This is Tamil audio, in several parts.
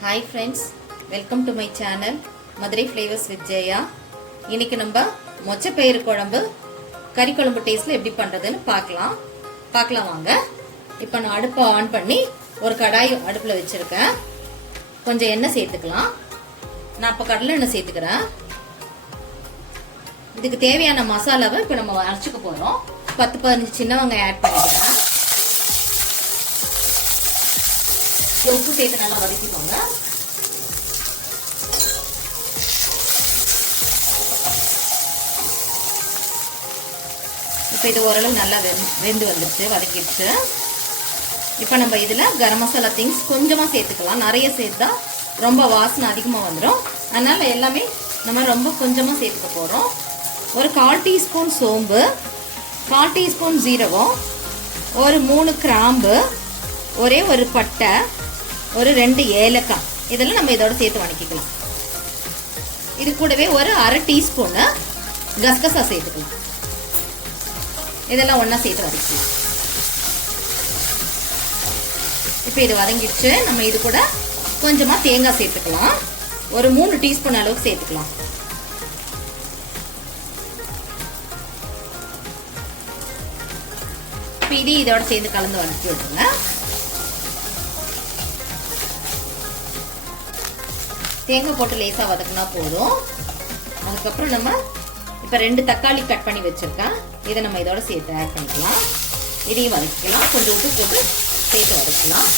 Hi friends welcome to my channel Madurai flavours with Jaya இன்னைக்கு நம்ம மொச்சப்பயிறு குழம்பு கறி குழம்பு டேஸ்ட்ல எப்படி பண்றதுன்னு பார்க்கலாம். பார்க்கலாம் வாங்க. இப்போ நான் அடுப்பை ஆன் பண்ணி ஒரு கடாய் அடுப்பில் வச்சிருக்கேன். கொஞ்சம் எண்ணெய் சேர்த்துக்கலாம். நான் இப்போ கடலை எண்ணெய் சேர்த்துக்கிறேன். இதுக்கு தேவையான மசாலாவை இப்போ நம்ம அரைச்சிக்க போகிறோம் பத்து பதினஞ்சு சின்ன வெங்காயம் ஆட் பண்ணிக்கிறேன். உப்பு சேர்த்து நல்லா வதக்கிக்கோங்க. இப்போ இது ஓரளவு நல்லா வெந் வெந்து வந்துடுச்சு வதக்கிடுச்சு. இப்போ நம்ம இதில் கரம் மசாலா திங்ஸ் கொஞ்சமாக சேர்த்துக்கலாம். நிறைய சேர்த்தா ரொம்ப வாசனை அதிகமாக வந்துடும் அதனால் எல்லாமே நம்ம ரொம்ப கொஞ்சமாக சேர்த்துக்க போகிறோம் ஒரு கால் டீஸ்பூன் சோம்பு கால் டீஸ்பூன் ஜீரகம் ஒரு மூணு கிராம்பு ஒரே ஒரு பட்டை ஒரு ரெண்டு ஏலக்காய். இதெல்லாம் நம்ம இதோட சேர்த்து வணக்கிக்கலாம். இது கூடவே ஒரு அரை டீஸ்பூனு கசகசா சேர்த்துக்கலாம். இதெல்லாம் ஒன்றா சேர்த்து வதக்கலாம் இப்போ இது வதங்கிடுச்சு. நம்ம இது கூட கொஞ்சமாக தேங்காய் சேர்த்துக்கலாம். ஒரு மூணு டீஸ்பூன் அளவுக்கு சேர்த்துக்கலாம். இப்போ இது இதோட சேர்ந்து கலந்து வதக்கி விட்டுருங்க. தேங்காய் போட்டு லேசாக வதக்குனா போதும். அதுக்கப்புறம் நம்ம இப்போ ரெண்டு தக்காளி கட் பண்ணி வச்சுருக்கேன். இதை நம்ம இதோட சேர்த்து ஆட் பண்ணிக்கலாம். இதையும் வதக்கிக்கலாம். கொஞ்சம் உப்பு போட்டு சேர்த்து வதக்கலாம்.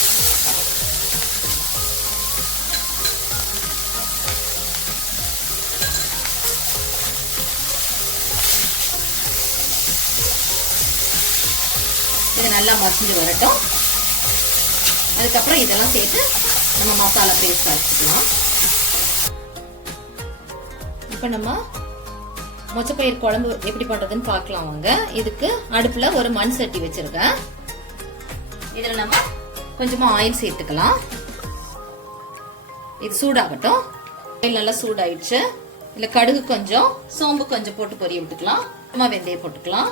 இது நல்லா மசிஞ்சு வரட்டும். அதுக்கப்புறம் இதெல்லாம் சேர்த்து நம்ம மசாலா பேஸ்ட் அரைச்சிக்கலாம். இப்போ நம்ம மொச்சப்பயிர் குழம்பு எப்படி பண்ணுறதுன்னு பார்க்கலாம் வாங்க. இதுக்கு அடுப்பில் ஒரு மண் சட்டி வச்சுருக்கேன். இதில் நம்ம கொஞ்சமாக ஆயில் சேர்த்துக்கலாம். இது சூடாகட்டும். ஆயில் நல்லா சூடாயிடுச்சு. இல்லை கடுகு கொஞ்சம் சோம்பு கொஞ்சம் போட்டு பொரிய விட்டுக்கலாம். சும்மா வெந்தயம் போட்டுக்கலாம்.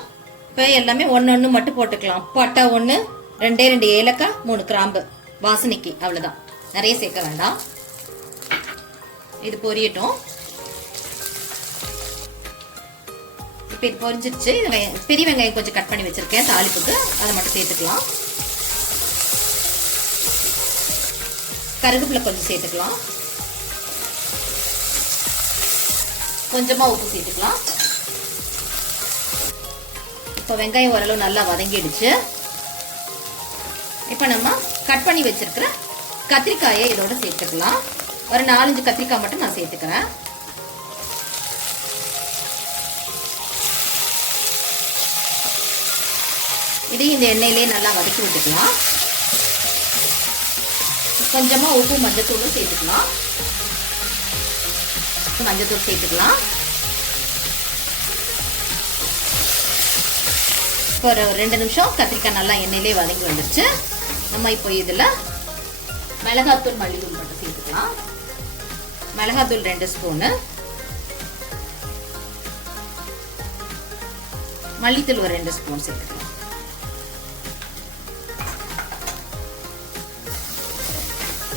இப்போ எல்லாமே ஒன்று ஒன்று மட்டும் போட்டுக்கலாம். பட்டை ஒன்று ரெண்டே ரெண்டு ஏலக்காய் மூணு கிராம்பு. வாசனைக்கு அவ்வளோதான் நிறைய சேர்க்க வேண்டாம். இது பொரியட்டும். பொரிஞ்சிருச்சு. இது வெ- பெரிய வெங்காயம் கொஞ்சம் கட் பண்ணி வச்சுருக்கேன். தாளிப்புக்கு. அதை மட்டும் சேர்த்துக்கலாம். கருவேப்பிலை கொஞ்சம் சேர்த்துக்கலாம். கொஞ்சமாக உப்பு சேர்த்துக்கலாம். இப்போ வெங்காயம் ஓரளவு நல்லா வதங்கிடுச்சு. இப்போ நம்ம கட் பண்ணி வச்சிருக்கிற கத்திரிக்காயை இதோட சேர்த்துக்கலாம். ஒரு நாலஞ்சு கத்திரிக்காய் மட்டும் நான் சேர்த்துக்கிறேன். இதையும் இந்த எண்ணெயிலே நல்லா வதக்கி விட்டுக்கலாம். கொஞ்சமாக உப்பு மஞ்சத்தூளும் சேர்த்துக்கலாம். மஞ்சத்தூள் சேர்த்துக்கலாம். இப்போ ஒரு ரெண்டு நிமிஷம் கத்திரிக்காய் நல்லா எண்ணெயிலே வதங்கி வந்துருச்சு. நம்ம இப்போ இதில் மிளகாத்தூள் மல்லித்தூள் மட்டும் சேர்த்துக்கலாம். மிளகாத்தூள் ரெண்டு ஸ்பூனு. மல்லித்தூள் ஒரு ரெண்டு ஸ்பூன் சேர்த்துக்கலாம்.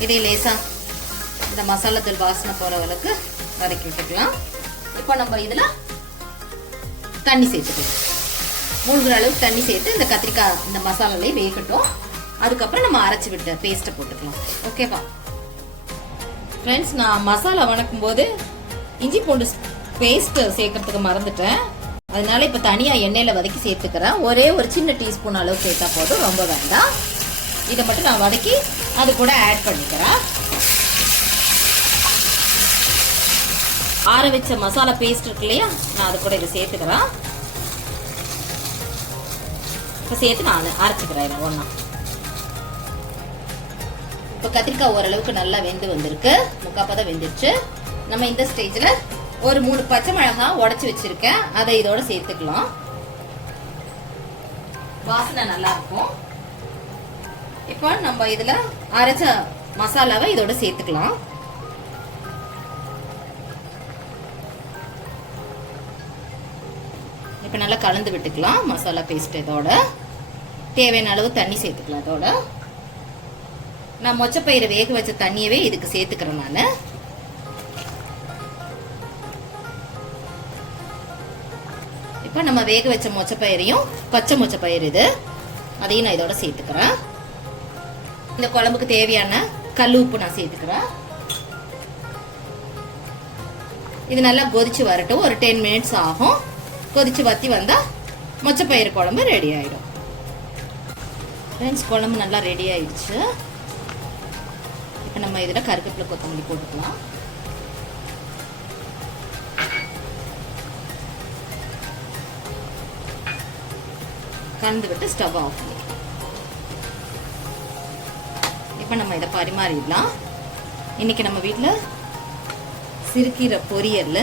இதே லேசா இந்த மசாலா தூள் வாசனை போகிற அளவுக்கு வதக்கி விட்டுக்கலாம். இப்போ நம்ம இதில் தண்ணி சேர்த்துக்கலாம். மூழ்கிற அளவுக்கு தண்ணி சேர்த்து இந்த கத்திரிக்காய் இந்த மசாலாலையும் வேகட்டும். அதுக்கப்புறம் நம்ம அரைச்சி விட்ட பேஸ்ட்டை போட்டுக்கலாம். ஓகேவா ஃப்ரெண்ட்ஸ் நான் மசாலா வணக்கும் போது இஞ்சி பூண்டு பேஸ்ட்டு சேர்க்கறதுக்கு மறந்துட்டேன். அதனால இப்போ தனியாக எண்ணெயில் வதக்கி சேர்த்துக்கிறேன். ஒரே ஒரு சின்ன டீஸ்பூன் அளவு சேர்த்தா போதும். ரொம்ப வேண்டாம். இதை மட்டும் நான் வதக்கி அது கூட ஆட் பண்ணிக்கிறேன். ஆற வச்ச மசாலா பேஸ்ட் இருக்கு இல்லையா? நான் அது கூட இதை சேர்த்துக்கிறேன். இப்போ சேர்த்து நான் அரைச்சிக்கிறேன் இதை ஒன்றா இப்போ கத்திரிக்காய் ஓரளவுக்கு நல்லா வெந்து வந்திருக்கு. முக்காப்பதம் வெந்துருச்சு. நம்ம இந்த ஸ்டேஜில் ஒரு மூணு பச்சை மிளகா உடச்சி வச்சுருக்கேன். அதை இதோட சேர்த்துக்கலாம். வாசனை நல்லா இருக்கும். இப்போ நம்ம இதுல அரைச்ச மசாலாவை இதோட சேர்த்துக்கலாம். இப்போ நல்லா கலந்து விட்டுக்கலாம் மசாலா பேஸ்ட் இதோட. தேவையான அளவு தண்ணி சேர்த்துக்கலாம் இதோட. நான் மொச்சப்பயிரை வேக வச்ச தண்ணியவே இதுக்கு சேர்த்துக்கிறேன் நான். இப்போ நம்ம வேக வச்ச மொச்சப்பயிரையும் பச்சை மொச்சப்பயிர் இது அதையும் நான் இதோட சேர்த்துக்கிறேன். இந்த குழம்புக்கு தேவையான கல் உப்பு நான் சேர்த்துக்கிறேன். இது நல்லா கொதிச்சு வரட்டும். ஒரு டென் மினிட்ஸ் ஆகும். கொதிச்சு வத்தி வந்தால் மொச்சப்பயிறு குழம்பு ரெடி ஆகிடும் ஃப்ரெண்ட்ஸ் குழம்பு நல்லா ரெடி ஆயிடுச்சு. இப்போ நம்ம இதில் கருவேப்பிலை கொத்தமல்லி போட்டுக்கலாம். கலந்து விட்டு ஸ்டவ் ஆஃப் பண்ணிக்கலாம். இப்போ நம்ம இதை பரிமாறிடலாம். இன்றைக்கி நம்ம வீட்டில் சிறுக்கீரை பொரியல்